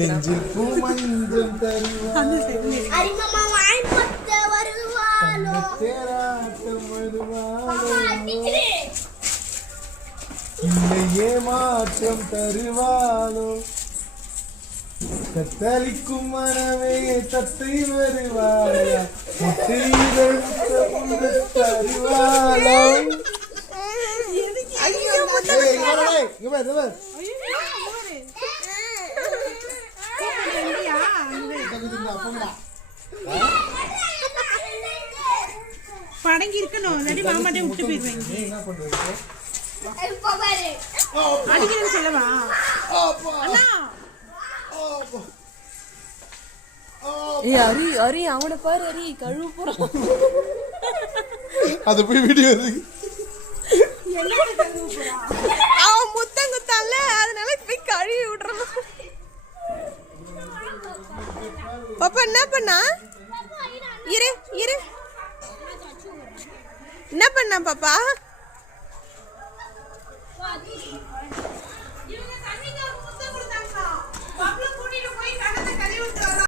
நெஞ்சில் பூ மஞ்சள் இல்லையே மாற்றம் தருவாளோ தத்தளிக்கும் மனமே தத்தை வருவாளா தருவாளோ படங்கி இருக்கணும் இல்லாட்டி மாமாட்டே விட்டு போயிருவாங்க. அடிக்கிறேன்னு சொல்லவா அண்ணா? அரி அரி அவனை பாரு, அரி கழுவு போறான். அது போய் வீடியோ இருக்கு. அவன் முத்தம் குத்தான்ல, அதனால போய் கழுவி விடுறான். பாப்பா என்ன பண்ணா? இரு இரு, என்ன பண்ணா பாப்பா?